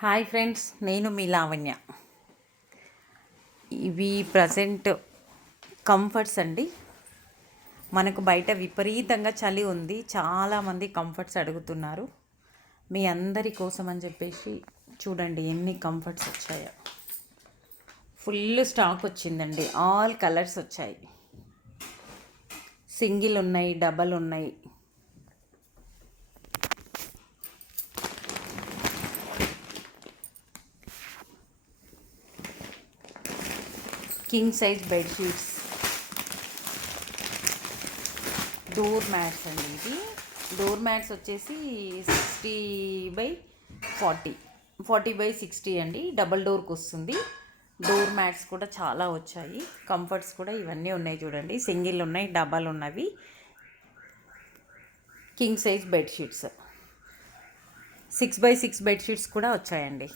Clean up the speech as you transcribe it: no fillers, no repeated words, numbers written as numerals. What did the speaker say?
Hi friends, నేను మీ లావణ్య. ఇవి present comforts అండి. మనకు బయట విపరీతంగా చలి ఉంది. చాలామంది కంఫర్ట్స్ అడుగుతున్నారు. మీ అందరి కోసం అని చెప్పేసి చూడండి ఎన్ని కంఫర్ట్స్ వచ్చాయో. ఫుల్ స్టాక్ వచ్చిందండి. ఆల్ కలర్స్ వచ్చాయి. సింగిల్ ఉన్నాయి, డబల్ ఉన్నాయి. King size bedsheets, door mats అండి. ఇది డోర్ మ్యాట్స్ వచ్చేసి 60/40, 40/60 అండి. డబల్ డోర్కి వస్తుంది. డోర్ మ్యాట్స్ కూడా చాలా వచ్చాయి. కంఫర్ట్స్ కూడా ఇవన్నీ ఉన్నాయి చూడండి. సింగిల్ ఉన్నాయి, డబల్ ఉన్నవి. కింగ్ సైజ్ బెడ్షీట్స్ 6/6 బెడ్షీట్స్ కూడా వచ్చాయండి.